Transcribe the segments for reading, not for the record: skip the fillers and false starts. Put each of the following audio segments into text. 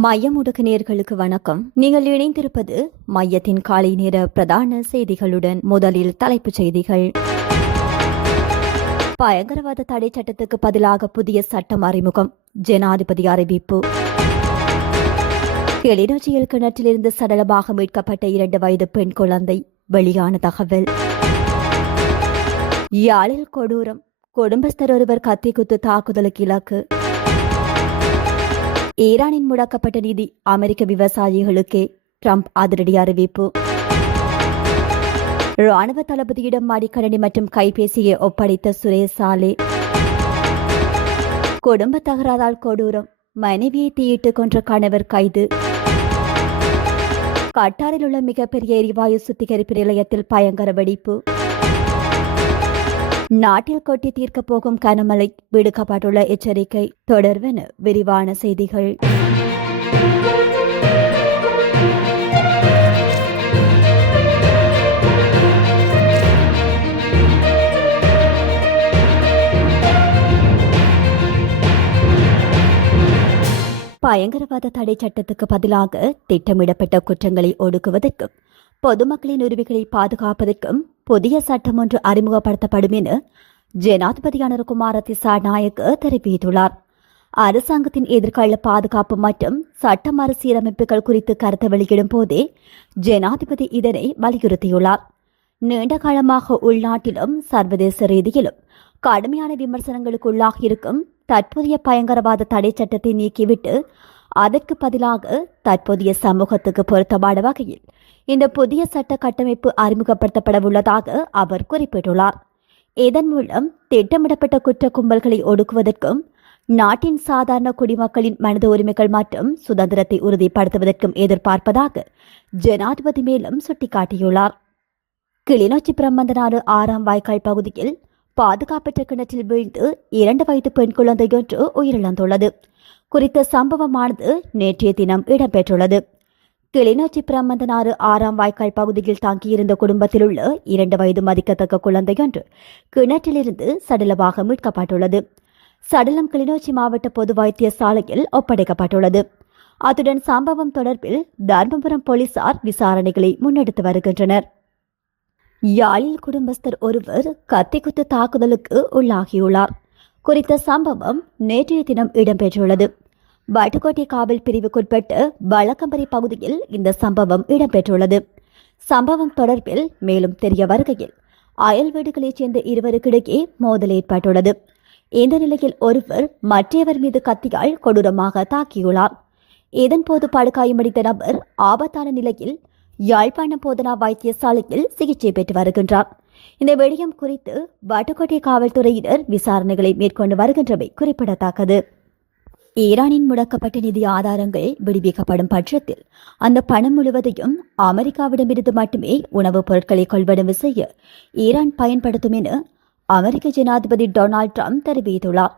மையம் ஊடக நேயர்களுக்கு வணக்கம். நீங்கள் இணைந்திருப்பது மையத்தின் காலை நேர பிரதான செய்திகளுடன். முதலில் தலைப்புச் செய்திகள். பயங்கரவாத தடை சட்டத்துக்கு பதிலாக புதிய சட்டம் அறிமுகம், ஜனாதிபதி அறிவிப்பு. கிளிநொச்சியில் கிணற்றிலிருந்து சடலமாக மீட்கப்பட்ட 2 வயது பெண் குழந்தை, வெளியான தகவல். யாழில் கொடூரம், குடும்பஸ்தர் ஒருவர் கத்திக்குத்து தாக்குதலுக்கு இலக்கு. ஈரானின் முடக்கப்பட்ட நிதி அமெரிக்க விவசாயிகளுக்கே, ட்ரம்ப் அதிரடி அறிவிப்பு. ராணுவ தளபதியிடம் மடிக்கணினி மற்றும் கைபேசியை ஒப்படைத்த சுரேஷ் சாலே. குடும்ப தகராறால் கொடூரம், மனைவியை தீயிட்டு கொன்ற கணவர் கைது. கட்டாரில் உள்ள மிகப்பெரிய எரிவாயு சுத்திகரிப்பு நிலையத்தில் பயங்கர வெடிப்பு. நாட்டில் கொட்டி தீர்க்கப் போகும் கனமழை, விடுக்கப்பட்டுள்ள எச்சரிக்கை. தொடர்வென விரிவான செய்திகள். பயங்கரவாத தடை சட்டத்துக்கு பதிலாக திட்டமிடப்பட்ட குற்றங்களை ஒடுக்குவதற்கும் பொதுமக்களின் உரிமைகளை பாதுகாப்பதற்கும் புதிய சட்டம் ஒன்று அறிமுகப்படுத்தப்படும் என ஜனாதிபதி அனுரகுமார திசாநாயக்க தெரிவித்துள்ளார். அரசாங்கத்தின் எதிர்கால பாதுகாப்பு மற்றும் சட்ட மறுசீரமைப்புகள் குறித்து கருத்து வெளியிடும் போதே ஜனாதிபதி இதனை வலியுறுத்தியுள்ளார். நீண்ட காலமாக உள்நாட்டிலும் சர்வதேச ரீதியிலும் கடுமையான விமர்சனங்களுக்கு உள்ளாகியிருக்கும் தற்போதைய பயங்கரவாத தடை சட்டத்தை நீக்கிவிட்டு அதற்கு பதிலாக தற்போதைய சமூகத்துக்கு பொருத்தமான வகையில் இந்த புதிய சட்ட கட்டமைப்பு அறிமுகப்படுத்தப்பட உள்ளதாக அவர் குறிப்பிட்டுள்ளார். இதன் மூலம் திட்டமிடப்பட்ட குற்ற கும்பல்களை ஒடுக்குவதற்கும் நாட்டின் சாதாரண குடிமக்களின் மனித உரிமைகள் மற்றும் சுதந்திரத்தை உறுதிப்படுத்துவதற்கும் எதிர்பார்ப்பதாக ஜனாதிபதி மேலும் சுட்டிக்காட்டியுள்ளார். கிளிநொச்சி பிரம்மந்தநாடு 6ஆம் வாய்க்கால் பகுதியில் பாதுகாப்பற்ற கிணற்றில் வீழ்ந்து 2 வயது பெண் குழந்தையொன்று உயிரிழந்துள்ளது. குறித்த சம்பவமானது நேற்றைய தினம் இடம்பெற்றுள்ளது. கிளிநொச்சி பிரம்மந்தநாடு 6ஆம் வாய்க்கால் பகுதியில் தங்கியிருந்த குடும்பத்தில் உள்ள 2 வயது மதிக்கத்தக்க குழந்தையொன்று கிணற்றிலிருந்து சடலமாக மீட்கப்பட்டுள்ளது. சடலம் கிளிநொச்சி மாவட்ட பொது வைத்தியசாலையில் ஒப்படைக்கப்பட்டுள்ளது. அத்துடன் சம்பவம் தொடர்பில் தர்மபுரம் போலீசார் விசாரணைகளை முன்னெடுத்து வருகின்றனர். யாழில் குடும்பஸ்தர் ஒருவர் கத்திக்குத்து தாக்குதலுக்கு உள்ளாகியுள்ளார். குறித்த சம்பவம் நேற்றைய தினம் இடம்பெற்றுள்ளது. வட்டுக்கோட்டை காவல் பிரிவுக்குட்பட்ட வழக்கம்பரி பகுதியில் இந்த சம்பவம் இடம்பெற்றுள்ளது. சம்பவம் தொடர்பில் மேலும் தெரிய வருகையில் அயல் வீடுகளைச் சேர்ந்த இருவருக்கிடையே மோதல் ஏற்பட்டுள்ளது. இந்த நிலையில் ஒருவர் மற்றவர் மீது கத்தியால் கொடூரமாக தாக்கியுள்ளார். இதன்போது படுகாயமடைந்த நபர் ஆபத்தான நிலையில் யாழ்ப்பாணம் போதனா வைத்தியசாலையில் சிகிச்சை பெற்று வருகின்றார். இந்த விடயம் குறித்து வட்டுக்கோட்டை காவல்துறையினர் விசாரணைகளை மேற்கொண்டு வருகின்றமை குறிப்பிடத்தக்கது. ஈரானின் முடக்கப்பட்ட நிதி ஆதாரங்கள் விடுவிக்கப்படும் பட்சத்தில் அந்த பணம் முழுவதையும் அமெரிக்காவிடமிருந்து மட்டுமே உணவுப் பொருட்களை கொள்வனவு செய்ய ஈரான் பயன்படுத்தும் என அமெரிக்க ஜனாதிபதி டொனால்ட் ட்ரம்ப் தெரிவித்துள்ளார்.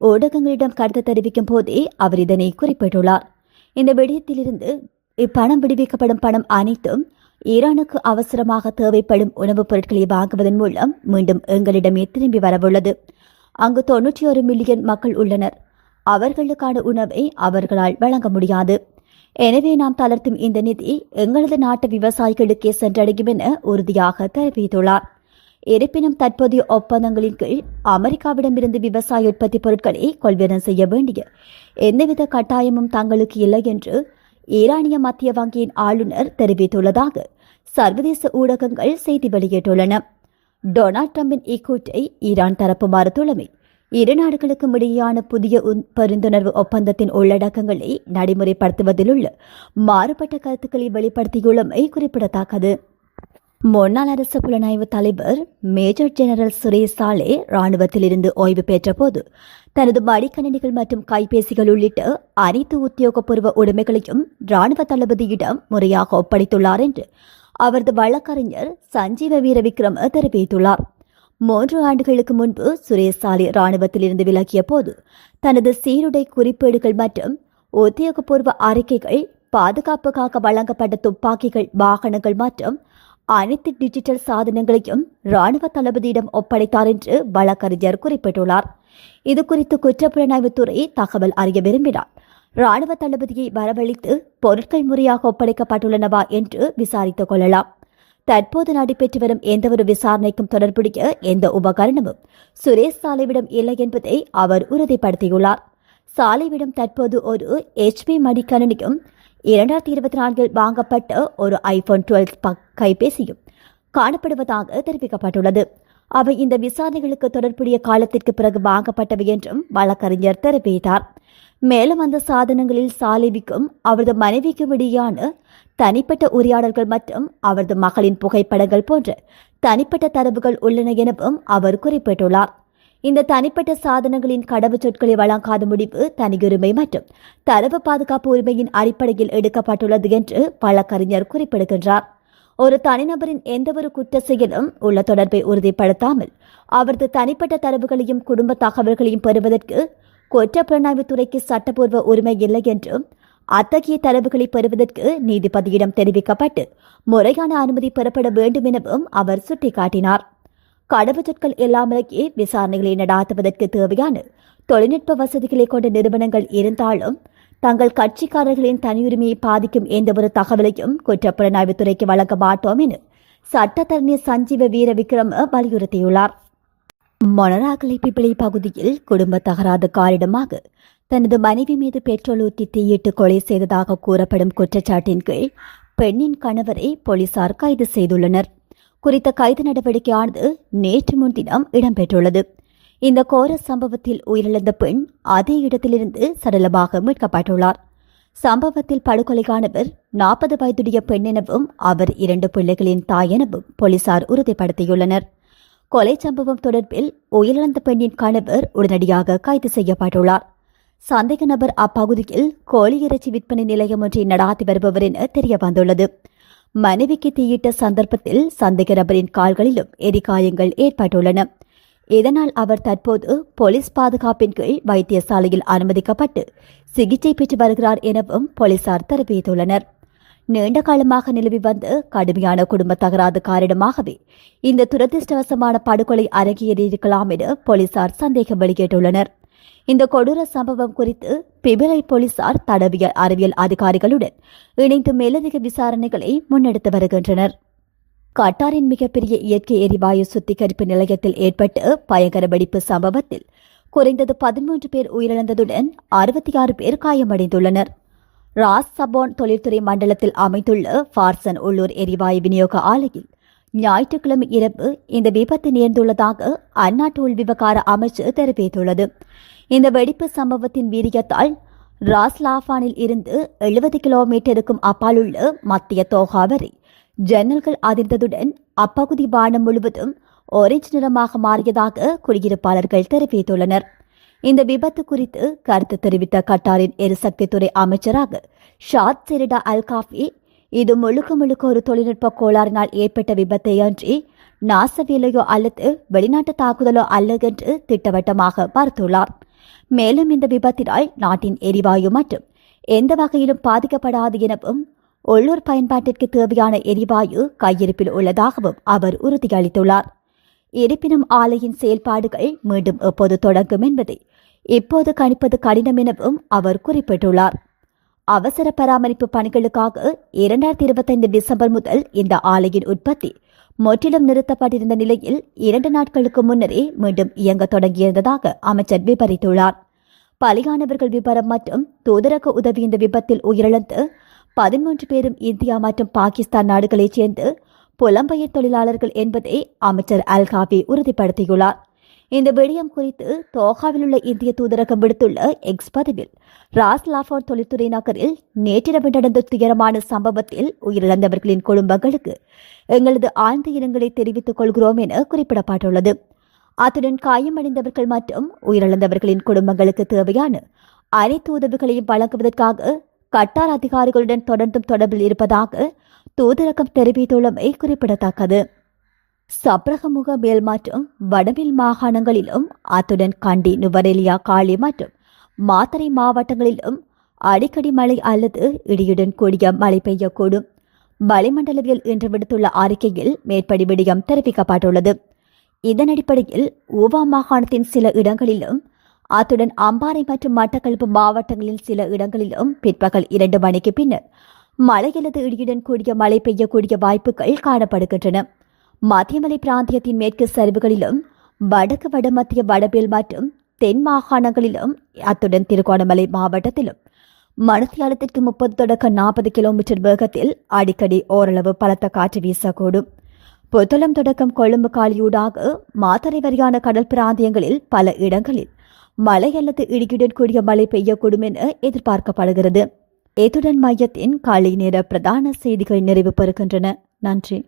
ஊடகங்களிடம் கருத்து தெரிவிக்கும் போதே அவர் இதனை குறிப்பிட்டுள்ளார். இந்த விடயத்திலிருந்து இப்பணம் விடுவிக்கப்படும் பணம் அனைத்தும் ஈரானுக்கு அவசரமாக தேவைப்படும் உணவுப் பொருட்களை வாங்குவதன் மூலம் மீண்டும் எங்களிடமே திரும்பி வரவுள்ளது. அங்கு 91 மில்லியன் மக்கள் உள்ளனர். அவர்களுக்கான உணவை அவர்களால் வழங்க முடியாது. எனவே நாம் தளர்த்தும் இந்த நிதி எங்களது நாட்டு விவசாயிகளுக்கே சென்றடையும் என உறுதியாக தெரிவித்துள்ளார். இருப்பினும் தற்போதைய ஒப்பந்தங்களின் கீழ் அமெரிக்காவிடமிருந்து விவசாய உற்பத்தி பொருட்களை கொள்வனம் செய்ய வேண்டிய எந்தவித கட்டாயமும் தங்களுக்கு இல்லை என்று ஈரானிய மத்திய வங்கியின் ஆளுநர் தெரிவித்துள்ளதாக சர்வதேச ஊடகங்கள் செய்தி வெளியிட்டுள்ளன. டொனால்ட் ட்ரம்பின் இக்கூற்றை ஈரான் தரப்பு மறுத்துள்ளமை இரு நாடுகளுக்கும் இடையேயான புதிய புரிந்துணர்வு ஒப்பந்தத்தின் உள்ளடக்கங்களை நடைமுறைப்படுத்துவதில் உள்ள மாறுபட்ட கருத்துக்களை வெளிப்படுத்தியுள்ளமை குறிப்பிடத்தக்கது. முன்னாள் அரசு புலனாய்வு தலைவர் மேஜர் ஜெனரல் சுரேஷ் சாலே ராணுவத்திலிருந்து ஓய்வு பெற்ற போது தனது மடிக்கணினிகள் மற்றும் கைபேசிகள் உள்ளிட்ட அனைத்து உத்தியோகபூர்வ உடைமைகளையும் ராணுவ தளபதியிடம் முறையாக ஒப்படைத்துள்ளார் என்று அவரது வழக்கறிஞர் சஞ்சீவ வீரவிக்ரம தெரிவித்துள்ளார். 3 ஆண்டுகளுக்கு முன்பு சுரேஷ் சாலே ராணுவத்திலிருந்து விலகிய போது தனது சீருடை குறிப்பேடுகள் மற்றும் உத்தியோகபூர்வ அறிக்கைகள், பாதுகாப்புக்காக வழங்கப்பட்ட துப்பாக்கிகள், வாகனங்கள் மற்றும் அனைத்து டிஜிட்டல் சாதனங்களையும் ராணுவ தளபதியிடம் ஒப்படைத்தார் என்று வழக்கறிஞர் குறிப்பிட்டுள்ளார். இதுகுறித்து குற்றப்புலனாய்வுத்துறை தகவல் அறிய விரும்பினார். ராணுவ தளபதியை வரவழைத்து பொருட்கள் முறையாக ஒப்படைக்கப்பட்டுள்ளனவா என்று விசாரித்துக் கொள்ளலாம். தற்போது நடைபெற்று வரும் எந்தவொரு விசாரணைக்கும் தொடர்புடைய எந்த உபகரணமும் சுரேஷ் சாலைவிடம் இல்லை என்பதை அவர் உறுதிப்படுத்தியுள்ளார். சாலைவிடம் தற்போது ஒரு HP மடிக்கணினியும் 2024 வாங்கப்பட்ட ஒரு iPhone 12 கைபேசியும் காணப்படுவதாக தெரிவிக்கப்பட்டுள்ளது. அவை இந்த விசாரணைகளுக்கு தொடர்புடைய காலத்திற்கு பிறகு வாங்கப்பட்டவை என்றும் வழக்கறிஞர் தெரிவித்தார். மேலும் அந்த சாதனங்களில் சாலிவிக்கும் அவரது மனைவிக்கும் இடையான தனிப்பட்ட உரையாடல்கள் மற்றும் அவரது மகளின் புகைப்படங்கள் போன்ற தனிப்பட்ட தரவுகள் உள்ளன எனவும் அவர் குறிப்பிட்டுள்ளார். இந்த தனிப்பட்ட சாதனங்களின் கடவுச்சொற்களை வழங்காத முடிவு தனியுரிமை மற்றும் தரவு பாதுகாப்பு உரிமையின் அடிப்படையில் எடுக்கப்பட்டுள்ளது என்று வழக்கறிஞர் குறிப்பிடுகின்றார். ஒரு தனிநபரின் எந்தவொரு குற்ற செயலும் உள்ள தொடர்பை உறுதிப்படுத்தாமல் அவரது தனிப்பட்ட தரவுகளையும் குடும்ப தகவல்களையும் பெறுவதற்கு குற்றப்புலனாய்வுத்துறைக்கு சட்டப்பூர்வ உரிமை இல்லை என்றும் அத்தகைய தரவுகளை பெறுவதற்கு நீதிபதியிடம் தெரிவிக்கப்பட்டு முறையான அனுமதி பெறப்பட வேண்டும் எனவும் அவர் சுட்டிக்காட்டினார். கடவுச்சொற்கள் இல்லாமலேயே விசாரணைகளை நடாத்துவதற்கு தேவையான தொழில்நுட்ப வசதிகளை கொண்ட நிறுவனங்கள் இருந்தாலும் தங்கள் கட்சிக்காரர்களின் தனியுரிமையை பாதிக்கும் எந்தவொரு தகவலையும் குற்றப்புலனாய்வுத்துறைக்கு வழங்க மாட்டோம் என சட்டத்தரணி சஞ்சீவ வீர விக்ரம வலியுறுத்தியுள்ளார். மொனராகலை பிப்பிளை பகுதியில் குடும்ப தகராறு காரணமாக தனது மனைவி மீது பெட்ரோல் ஊற்றி தீயிட்டு கொலை செய்ததாக கூறப்படும் குற்றச்சாட்டின் கீழ் பெண்ணின் கணவரை போலீசார் கைது செய்துள்ளனர். குறித்த கைது நடவடிக்கையானது நேற்று முன்தினம் இடம்பெற்றுள்ளது. இந்த கோர சம்பவத்தில் உயிரிழந்த பெண் அதே இடத்திலிருந்து சடலமாக மீட்கப்பட்டுள்ளார். சம்பவத்தில் படுகொலையானவர் 40 வயதுடைய பெண் எனவும் அவர் 2 பிள்ளைகளின் தாய் எனவும் போலீசார் உறுதிப்படுத்தியுள்ளனர். கொலை சம்பவம் தொடர்பில் உயிரிழந்த பெண்ணின் கணவர் உடனடியாக கைது செய்யப்பட்டுள்ளார். சந்தேக நபர் அப்பகுதியில் கோழி இறைச்சி விற்பனை நிலையம் ஒன்றை நடாத்தி வருபவர் என தெரிய வந்துள்ளது. மனைவிக்கு தீயிட்ட சந்தர்ப்பத்தில் சந்தேக நபரின் கால்களிலும் எரிகாயங்கள் ஏற்பட்டுள்ளன. இதனால் அவர் தற்போது போலீஸ் பாதுகாப்பின் கீழ் வைத்தியசாலையில் அனுமதிக்கப்பட்டு சிகிச்சை பெற்று வருகிறார் எனவும் போலீசார் தெரிவித்துள்ளனர். நீண்ட காலமாக நிலவி வந்த கடுமையான குடும்ப தகராறு காரணமாகவே இந்த துரதிருஷ்டவசமான படுகொலை அரங்கேறியிருக்கலாம் என போலீசார் சந்தேகம் வெளியிட்டுள்ளனர். இந்த கொடூர சம்பவம் குறித்து பிபிலை போலீசார் தடவியல் அறிவியல் அதிகாரிகளுடன் இணைந்து மேலதிக விசாரணைகளை முன்னெடுத்து வருகின்றனர். கட்டாரின் மிகப்பெரிய இயற்கை எரிவாயு சுத்திகரிப்பு நிலையத்தில் ஏற்பட்ட பயங்கர வெடிப்பு சம்பவத்தில் குறைந்தது 13 பேர் உயிரிழந்ததுடன் 66 பேர் காயமடைந்துள்ளனர். ராஸ் சபோன் தொழில்துறை மண்டலத்தில் அமைந்துள்ள ஃபார்சன் உள்ளூர் எரிவாயு விநியோக ஆலையில் ஞாயிற்றுக்கிழமை இரவு இந்த விபத்து நேர்ந்துள்ளதாக அந்நாட்டு உள்விவகார அமைச்சு தெரிவித்துள்ளது. இந்த வெடிப்பு சம்பவத்தின் வீரியத்தால் ராஸ்லாஃபானில் இருந்து 70 கிலோமீட்டருக்கும் அப்பாலுள்ள மத்திய தோகா வரை ஜன்னல்கள் அதிர்ந்ததுடன் அப்பகுதி வானம் முழுவதும் ஆரஞ்சு நிறமாக மாறியதாக குடியிருப்பாளர்கள் தெரிவித்துள்ளனர். இந்த விபத்து குறித்து கருத்து தெரிவித்த கட்டாரின் எரிசக்தித்துறை அமைச்சராக ஷாத் செரிடா அல் காஃபி, இது முழுக்க ஒரு தொழில்நுட்ப கோளாறினால் ஏற்பட்ட விபத்தை அன்றி நாசவேலையோ அல்லது வெளிநாட்டு தாக்குதலோ அல்ல என்று திட்டவட்டமாக மறுத்துள்ளார். மேலும் இந்த விபத்தினால் நாட்டின் எரிவாயு மற்றும் எந்த வகையிலும் பாதிக்கப்படாது எனவும் உள்ளூர் பயன்பாட்டிற்கு தேவையான எரிவாயு கையிருப்பில் உள்ளதாகவும் அவர் உறுதியளித்துள்ளார். இருப்பினும் ஆலையின் செயல்பாடுகள் மீண்டும் எப்போது தொடங்கும் என்பதை இப்போது கணிப்பது கடினம் எனவும் அவர் குறிப்பிட்டுள்ளார். அவசர பராமரிப்பு பணிகளுக்காக 2025 டிசம்பர் முதல் இந்த ஆலையின் உற்பத்தி முற்றிலும் நிறுத்தப்பட்டிருந்த நிலையில் 2 நாட்களுக்கு முன்னரே மீண்டும் இயங்க தொடங்கியிருந்ததாக அமைச்சர் விவரித்துள்ளார். பலியானவர்கள் விவரம் மற்றும் தூதரக உதவி இந்த விபத்தில் உயிரிழந்து 13 பேரும் இந்தியா மற்றும் பாகிஸ்தான் நாடுகளைச் சேர்ந்து புலம்பெயர் தொழிலாளர்கள் என்பதை அமைச்சர் அல்காவி உறுதிப்படுத்தியுள்ளார். இந்த விடயம் குறித்து தோஹாவில் உள்ள இந்திய தூதரகம் விடுத்துள்ள எக்ஸ் பதிவில் ராஸ் லாஃபோர் தொழில்துறை நகரில் நேற்றிரவு நடந்த துயரமான சம்பவத்தில் உயிரிழந்தவர்களின் குடும்பங்களுக்கு எங்களது ஆழ்ந்த இரங்கலை தெரிவித்துக் கொள்கிறோம் என குறிப்பிடப்பட்டுள்ளது. அத்துடன் காயமடைந்தவர்கள் மற்றும் உயிரிழந்தவர்களின் குடும்பங்களுக்கு தேவையான அனைத்து உதவிகளையும் வழங்குவதற்காக கட்டார் அதிகாரிகளுடன் தொடர்ந்தும் தொடர்பில் இருப்பதாக தூதரகம் தெரிவித்துள்ளமை குறிப்பிடத்தக்கது. சப்ரகமுக மேல் மற்றும் வடமேல் மாகாணங்களிலும் அத்துடன் கண்டி, நுவரெலியா, காலி மற்றும் மாத்தறை மாவட்டங்களிலும் அடிக்கடி மழை அல்லது இடியுடன் கூடிய மழை பெய்யக்கூடும். வளிமண்டலவியல் இன்று விடுத்துள்ள அறிக்கையில் மேற்படி விடயம் தெரிவிக்கப்பட்டுள்ளது. இதன் அடிப்படையில் ஊவா மாகாணத்தின் சில இடங்களிலும் அத்துடன் அம்பாறை மற்றும் மட்டக்களப்பு மாவட்டங்களில் சில இடங்களிலும் பிற்பகல் 2 மணிக்கு பின்னர் மழை அல்லது இடியுடன் கூடிய மழை பெய்யக்கூடிய வாய்ப்புகள் காணப்படுகின்றன. மத்தியமலை பிராந்தியத்தின் மேற்கு சரிவுகளிலும் வடக்கு வடமத்திய வடபேல் மற்றும் தென் மாகாணங்களிலும் அத்துடன் திருகோணமலை மாவட்டத்திலும் மணித்தியாலத்திற்கு 30 தொடக்கம் 40 கிலோமீட்டர் வேகத்தில் அடிக்கடி ஓரளவு பலத்த காற்று வீசக்கூடும். புத்தளம் தொடக்கம் கொழும்பு காலியூடாக மாத்தறை வரையான கடல் பிராந்தியங்களில் பல இடங்களில் மழை அல்லது இடியுடன் கூடிய மழை பெய்யக்கூடும் என எதிர்பார்க்கப்படுகிறது. இத்துடன் மையத்தின் காலை நேர பிரதான செய்திகள் நிறைவு பெறுகின்றன. நன்றி.